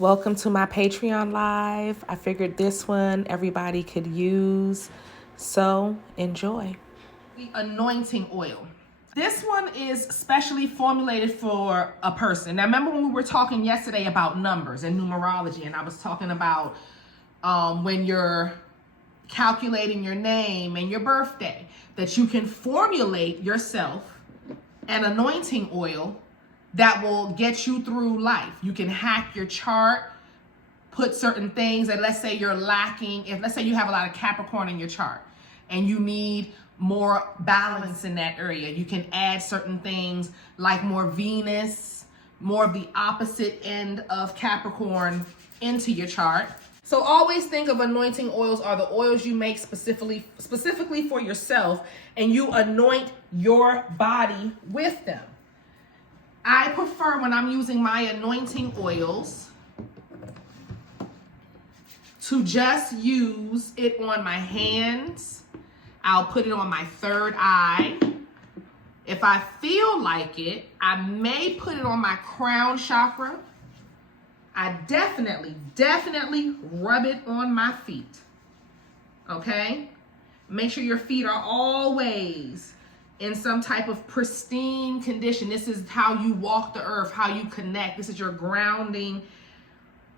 Welcome to my Patreon live. I figured this one everybody could use, so enjoy. The anointing oil. This one is specially formulated for a person. Now, remember when we were talking yesterday about numbers and numerology, and I was talking about when you're calculating your name and your birthday, that you can formulate yourself an anointing oil that will get you through life. You can hack your chart, put certain things, and let's say you're lacking, let's say you have a lot of Capricorn in your chart and you need more balance in that area. You can add certain things like more Venus, more of the opposite end of Capricorn into your chart. So always think of anointing oils are the oils you make specifically for yourself, and you anoint your body with them. I prefer, when I'm using my anointing oils, to just use it on my hands. I'll put it on my third eye. If I feel like it, I may put it on my crown chakra. I definitely rub it on my feet. Okay? Make sure your feet are always in some type of pristine condition. This is how you walk the earth, how you connect. This is your grounding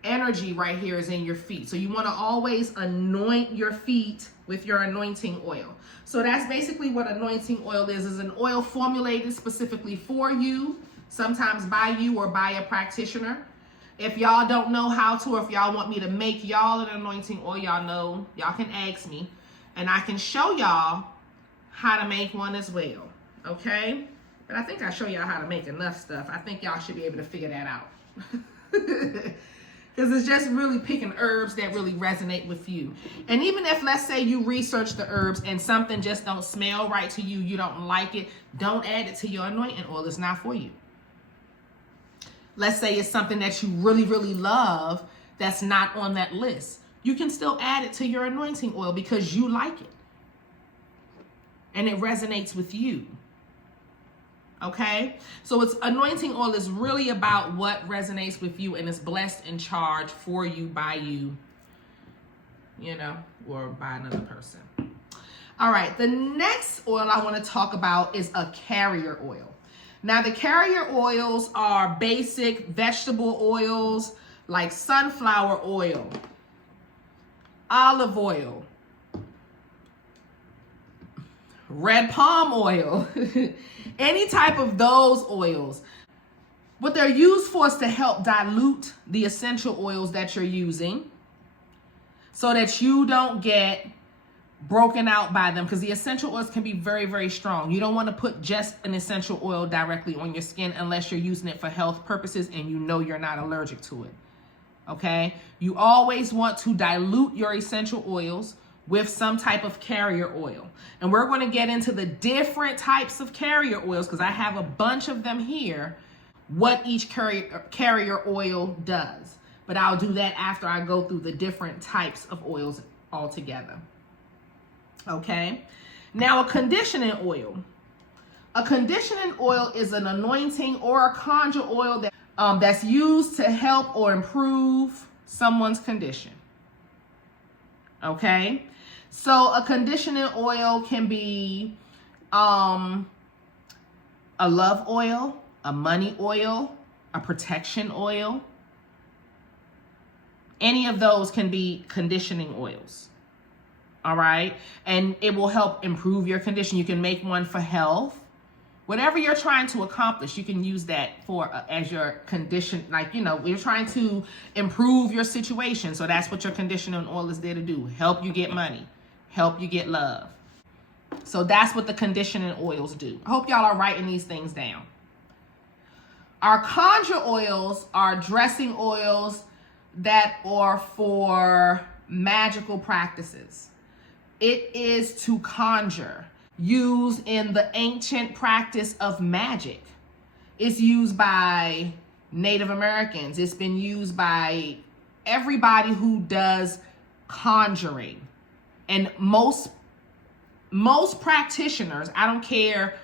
energy right here, is in your feet. So you want to always anoint your feet with your anointing oil. So that's basically what anointing oil is an oil formulated specifically for you, sometimes by you or by a practitioner. If y'all don't know how to, or if y'all want me to make y'all an anointing oil, y'all know, y'all can ask me and I can show y'all how to make one as well, okay? But I think I show y'all how to make enough stuff. I think y'all should be able to figure that out. Because it's just really picking herbs that really resonate with you. And even if, let's say, you research the herbs and something just don't smell right to you, you don't like it, don't add it to your anointing oil. It's not for you. Let's say it's something that you really love that's not on that list. You can still add it to your anointing oil because you like it. And it resonates with you. Okay? So it's anointing oil is really about what resonates with you and is blessed and charged for you, by you, or by another person. All right, the next oil I want to talk about is a carrier oil. Now, the carrier oils are basic vegetable oils like sunflower oil, olive oil, red palm oil, any type of those oils. What they're used for is to help dilute the essential oils that you're using so that you don't get broken out by them, because the essential oils can be very strong. You don't want to put just an essential oil directly on your skin unless you're using it for health purposes and you know you're not allergic to it. Okay? You always want to dilute your essential oils with some type of carrier oil. And we're going to get into the different types of carrier oils because I have a bunch of them here, what each carrier oil does. But I'll do that after I go through the different types of oils altogether. Okay? Now, a conditioning oil. A conditioning oil is an anointing or a conjure oil that's used to help or improve someone's condition. Okay? So a conditioning oil can be a love oil, a money oil, a protection oil. Any of those can be conditioning oils. All right? And it will help improve your condition. You can make one for health. Whatever you're trying to accomplish, you can use that for as your condition. Like, you're trying to improve your situation. So that's what your conditioning oil is there to do. Help you get money. Help you get love. So that's what the conditioning oils do. I hope y'all are writing these things down. Our conjure oils are dressing oils that are for magical practices. It is to conjure, used in the ancient practice of magic. It's used by Native Americans. It's been used by everybody who does conjuring. And most practitioners, I don't care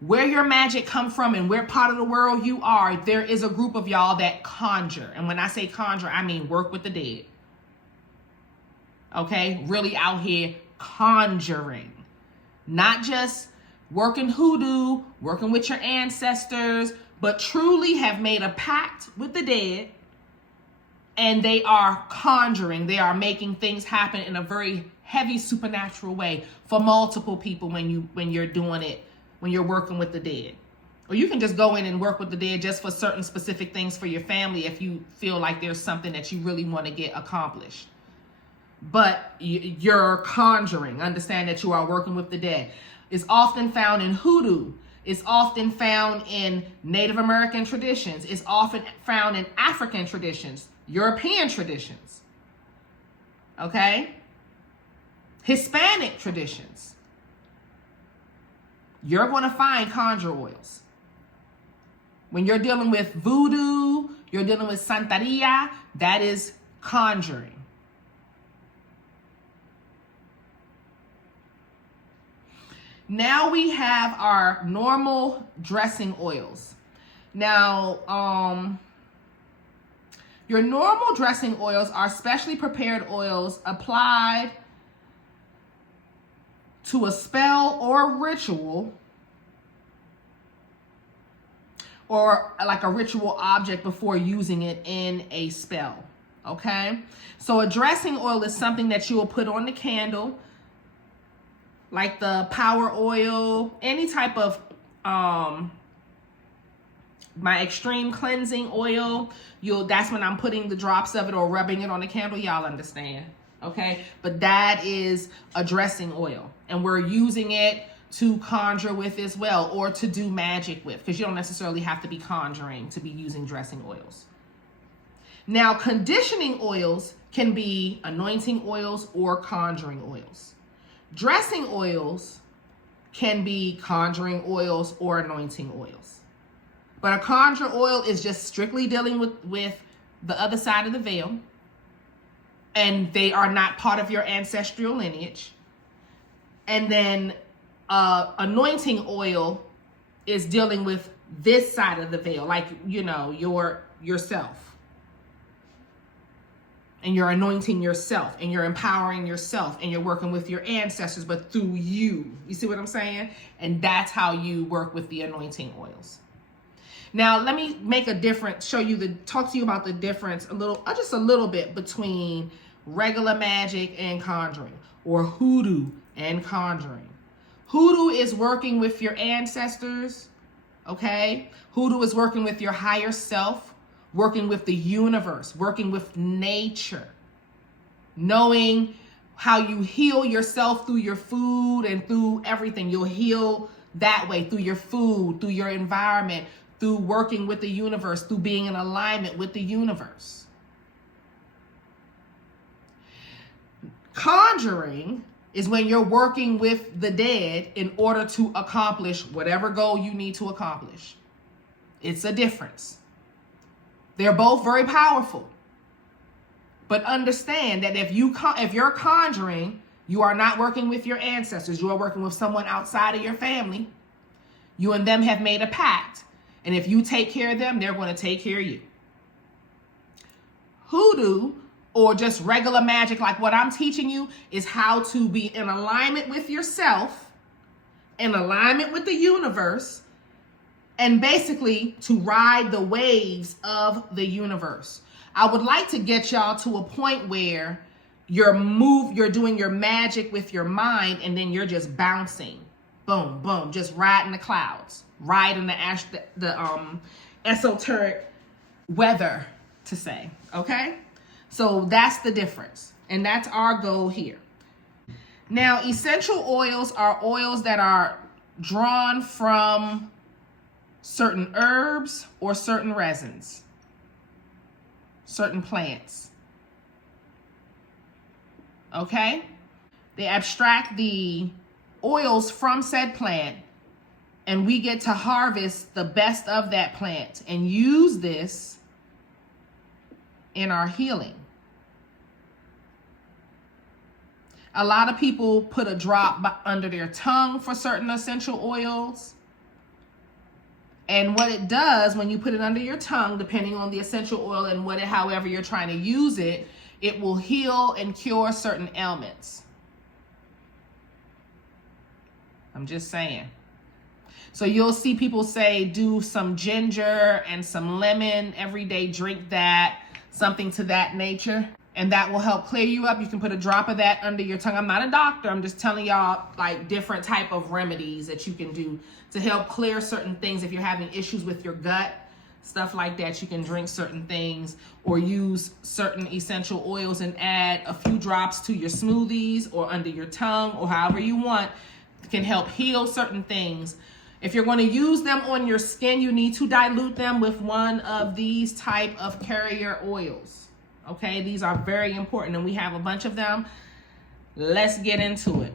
where your magic come from and where part of the world you are, there is a group of y'all that conjure. And when I say conjure, I mean work with the dead. Okay? Really out here conjuring. Not just working hoodoo, working with your ancestors, but truly have made a pact with the dead, and they are conjuring. They are making things happen in a very heavy supernatural way for multiple people when you're doing it, when you're working with the dead. Or you can just go in and work with the dead just for certain specific things for your family if you feel like there's something that you really want to get accomplished. But you're conjuring. Understand that you are working with the dead. It's often found in hoodoo. It's often found in Native American traditions. It's often found in African traditions, European traditions. Okay? Hispanic traditions. You're going to find conjure oils. When you're dealing with voodoo, you're dealing with Santeria, that is conjuring. Now we have our normal dressing oils. Now, your normal dressing oils are specially prepared oils applied to a spell or ritual, or like a ritual object before using it in a spell. Okay? So a dressing oil is something that you will put on the candle, like the power oil, any type of my extreme cleansing oil. That's when I'm putting the drops of it or rubbing it on the candle. Y'all understand, okay? But that is a dressing oil, and we're using it to conjure with as well, or to do magic with, because you don't necessarily have to be conjuring to be using dressing oils. Now, conditioning oils can be anointing oils or conjuring oils. Dressing oils can be conjuring oils or anointing oils. But a conjure oil is just strictly dealing with the other side of the veil, and they are not part of your ancestral lineage. And then anointing oil is dealing with this side of the veil, like, yourself. And you're anointing yourself, and you're empowering yourself, and you're working with your ancestors, but through you. You see what I'm saying? And that's how you work with the anointing oils. Now, let me make a difference, talk to you about the difference just a little bit between regular magic and conjuring, or hoodoo and conjuring. Hoodoo is working with your ancestors, okay? Hoodoo is working with your higher self, working with the universe, working with nature, knowing how you heal yourself through your food and through everything. You'll heal that way, through your food, through your environment, through working with the universe, through being in alignment with the universe. Conjuring is when you're working with the dead in order to accomplish whatever goal you need to accomplish. It's a difference. They're both very powerful. But understand that if you're conjuring, you are not working with your ancestors. You are working with someone outside of your family. You and them have made a pact. And if you take care of them, they're going to take care of you. Hoodoo, or just regular magic like what I'm teaching you, is how to be in alignment with yourself, in alignment with the universe, and basically to ride the waves of the universe. I would like to get y'all to a point where you're doing your magic with your mind, and then you're just bouncing, boom, boom, just riding the clouds, riding the esoteric weather, to say, okay? So that's the difference, and that's our goal here. Now, essential oils are oils that are drawn from certain herbs or certain resins, certain plants. Okay? They abstract the oils from said plant, and we get to harvest the best of that plant and use this in our healing. A lot of people put a drop under their tongue for certain essential oils. And what it does when you put it under your tongue, depending on the essential oil and however you're trying to use it, it will heal and cure certain ailments. I'm just saying. So you'll see people say do some ginger and some lemon every day, drink that, something to that nature, and that will help clear you up. You can put a drop of that under your tongue. I'm not a doctor. I'm just telling y'all like different type of remedies that you can do to help clear certain things. If you're having issues with your gut, stuff like that, you can drink certain things or use certain essential oils and add a few drops to your smoothies or under your tongue or however you want. It can help heal certain things. If you're going to use them on your skin, you need to dilute them with one of these type of carrier oils. Okay, these are very important and we have a bunch of them. Let's get into it.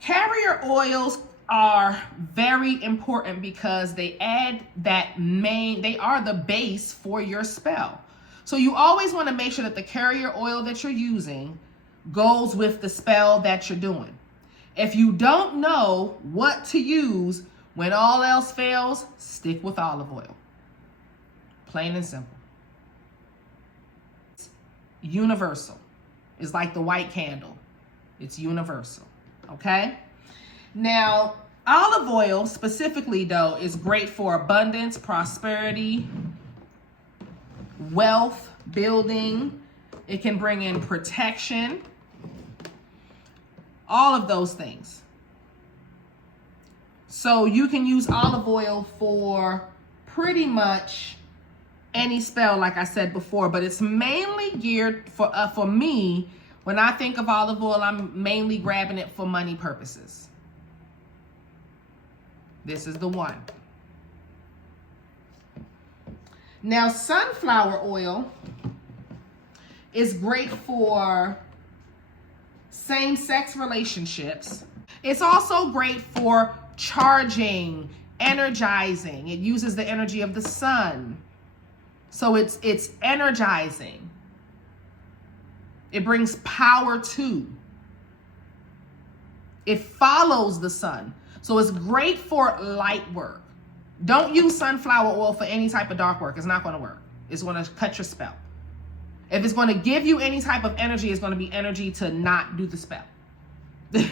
Carrier oils are very important because they add they are the base for your spell. So you always want to make sure that the carrier oil that you're using goes with the spell that you're doing. If you don't know what to use when all else fails, stick with olive oil. Plain and simple. It's universal. It's like the white candle. It's universal. Okay? Now, olive oil specifically, though, is great for abundance, prosperity, wealth, building. It can bring in protection. All of those things. So you can use olive oil for pretty much any spell, like I said before, but it's mainly geared for me. When I think of olive oil, I'm mainly grabbing it for money purposes. This is the one. Now, sunflower oil is great for same-sex relationships. It's also great for charging, energizing. It uses the energy of the sun. So it's energizing. It brings power too. It follows the sun. So it's great for light work. Don't use sunflower oil for any type of dark work. It's not going to work. It's going to cut your spell. If it's going to give you any type of energy, it's going to be energy to not do the spell. So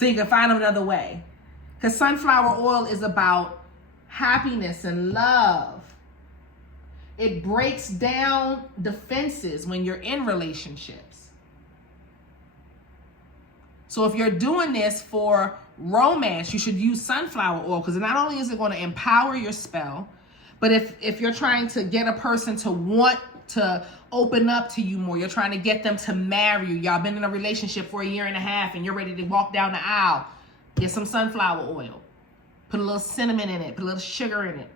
you can find another way. Because sunflower oil is about happiness and love. It breaks down defenses when you're in relationships. So if you're doing this for romance, you should use sunflower oil because not only is it going to empower your spell, but if you're trying to get a person to want to open up to you more, you're trying to get them to marry you, y'all been in a relationship for 1.5 years and you're ready to walk down the aisle, get some sunflower oil. Put a little cinnamon in it, put a little sugar in it.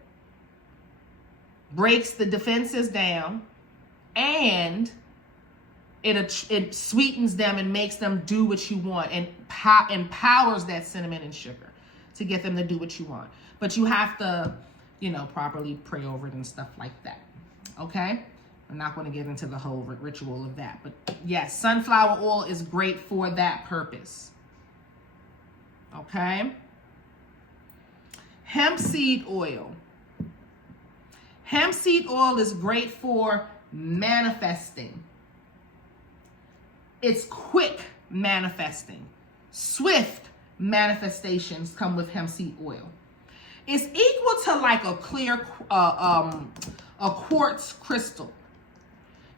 Breaks the defenses down and it sweetens them and makes them do what you want and empowers that cinnamon and sugar to get them to do what you want. But you have to, properly pray over it and stuff like that. Okay? I'm not going to get into the whole ritual of that. But yes, sunflower oil is great for that purpose. Okay? Hemp seed oil. Hemp seed oil is great for manifesting. It's quick manifesting. Swift manifestations come with hemp seed oil. It's equal to like a clear, a quartz crystal.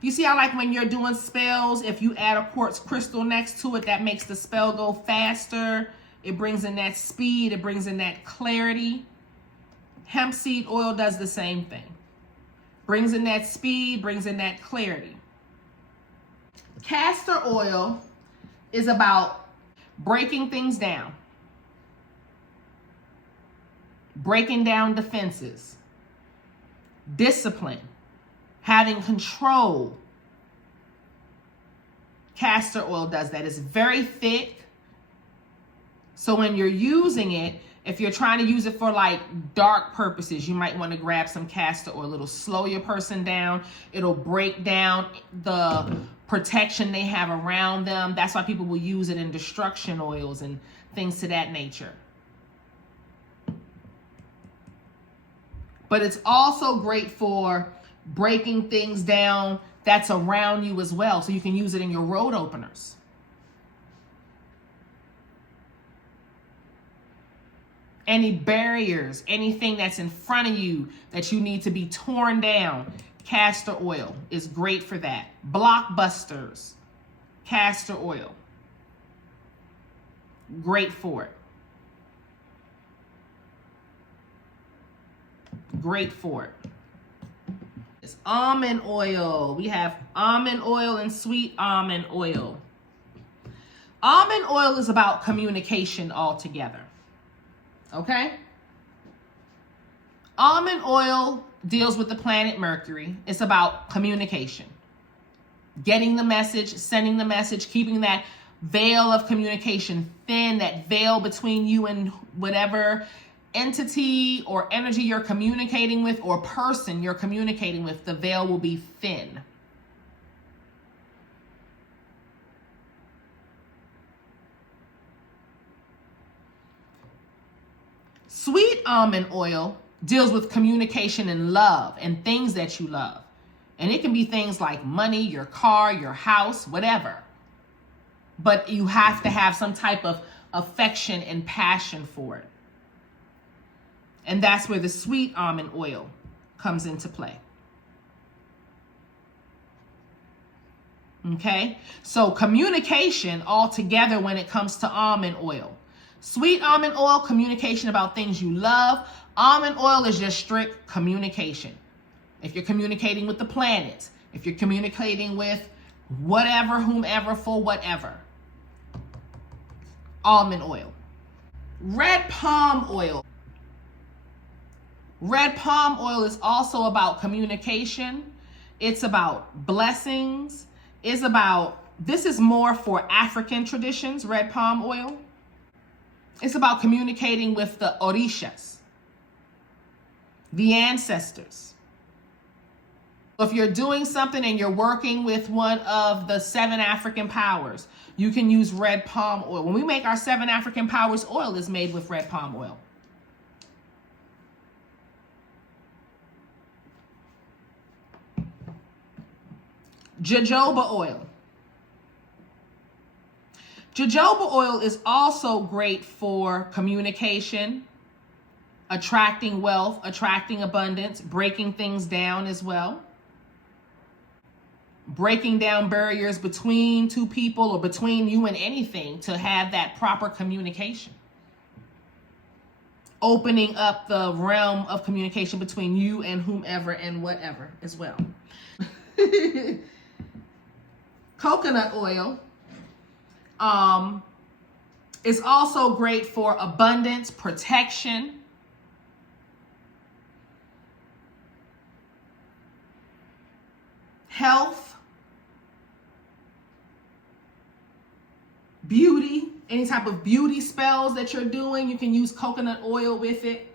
You see how like when you're doing spells, if you add a quartz crystal next to it, that makes the spell go faster. It brings in that speed. It brings in that clarity. Hemp seed oil does the same thing. Brings in that speed, brings in that clarity. Castor oil is about breaking things down. Breaking down defenses. Discipline. Having control. Castor oil does that. It's very thick. So when you're using it, if you're trying to use it for like dark purposes, you might want to grab some castor oil. It'll slow your person down. It'll break down the protection they have around them. That's why people will use it in destruction oils and things to that nature. But it's also great for breaking things down that's around you as well. So you can use it in your road openers. Any barriers, anything that's in front of you that you need to be torn down, castor oil is great for that. Blockbusters, castor oil, great for it. Great for it. It's almond oil. We have almond oil and sweet almond oil. Almond oil is about communication altogether. Okay? Almond oil deals with the planet Mercury. It's about communication. Getting the message, sending the message, keeping that veil of communication thin, that veil between you and whatever entity or energy you're communicating with or person you're communicating with, the veil will be thin. Sweet almond oil deals with communication and love and things that you love. And it can be things like money, your car, your house, whatever. But you have to have some type of affection and passion for it. And that's where the sweet almond oil comes into play. Okay? So communication altogether when it comes to almond oil. Sweet almond oil, communication about things you love. Almond oil is just strict communication. If you're communicating with the planets, if you're communicating with whatever, whomever, for whatever. Almond oil. Red palm oil. Red palm oil is also about communication. It's about blessings. This is more for African traditions, red palm oil. It's about communicating with the orishas, the ancestors. If you're doing something and you're working with one of the 7 African powers, you can use red palm oil. When we make our 7 African powers, oil is made with red palm oil. Jojoba oil. Jojoba oil is also great for communication, attracting wealth, attracting abundance, breaking things down as well. Breaking down barriers between two people or between you and anything to have that proper communication. Opening up the realm of communication between you and whomever and whatever as well. Coconut oil is also great for abundance, protection, health, beauty, any type of beauty spells that you're doing, you can use coconut oil with it.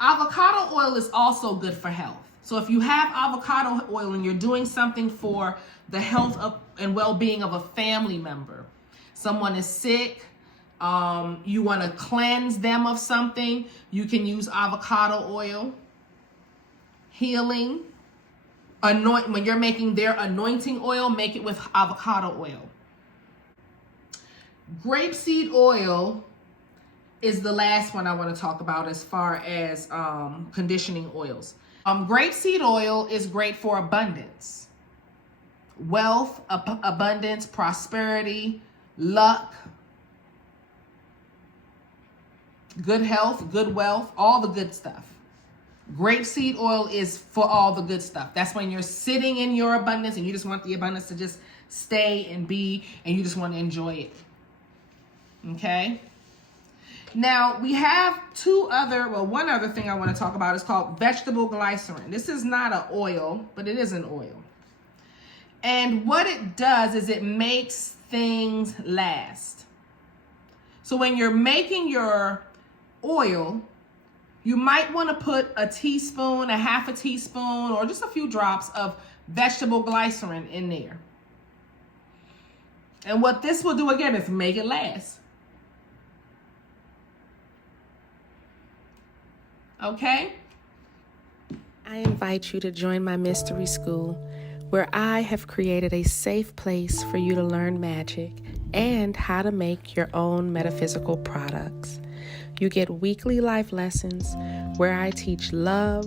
Avocado oil is also good for health. So if you have avocado oil and you're doing something for the health of and well-being of a family member, someone is sick, you want to cleanse them of something, you can use avocado oil. Healing, when you're making their anointing oil, make it with avocado oil. Grapeseed oil is the last one I want to talk about as far as conditioning oils. Grapeseed oil is great for abundance, wealth, abundance, prosperity, luck, good health, good wealth, all the good stuff. Grapeseed oil is for all the good stuff. That's when you're sitting in your abundance and you just want the abundance to just stay and be, and you just want to enjoy it. Okay? Now, we have one other thing I want to talk about is called vegetable glycerin. This is not an oil, but it is an oil. And what it does is it makes things last. So when you're making your oil, You might want to put a teaspoon, a half a teaspoon, or just a few drops of vegetable glycerin in there. And what this will do again is make it last. Okay? I invite you to join my mystery school, where I have created a safe place for you to learn magic and how to make your own metaphysical products. You get weekly life lessons where I teach love,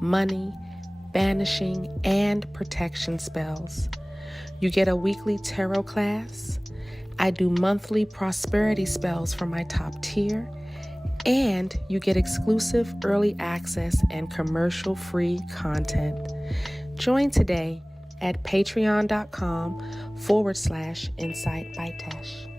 money, banishing, and protection spells. You get a weekly tarot class. I do monthly prosperity spells for my top tier. And you get exclusive early access and commercial-free content. Join today at patreon.com/Insight by Tesh.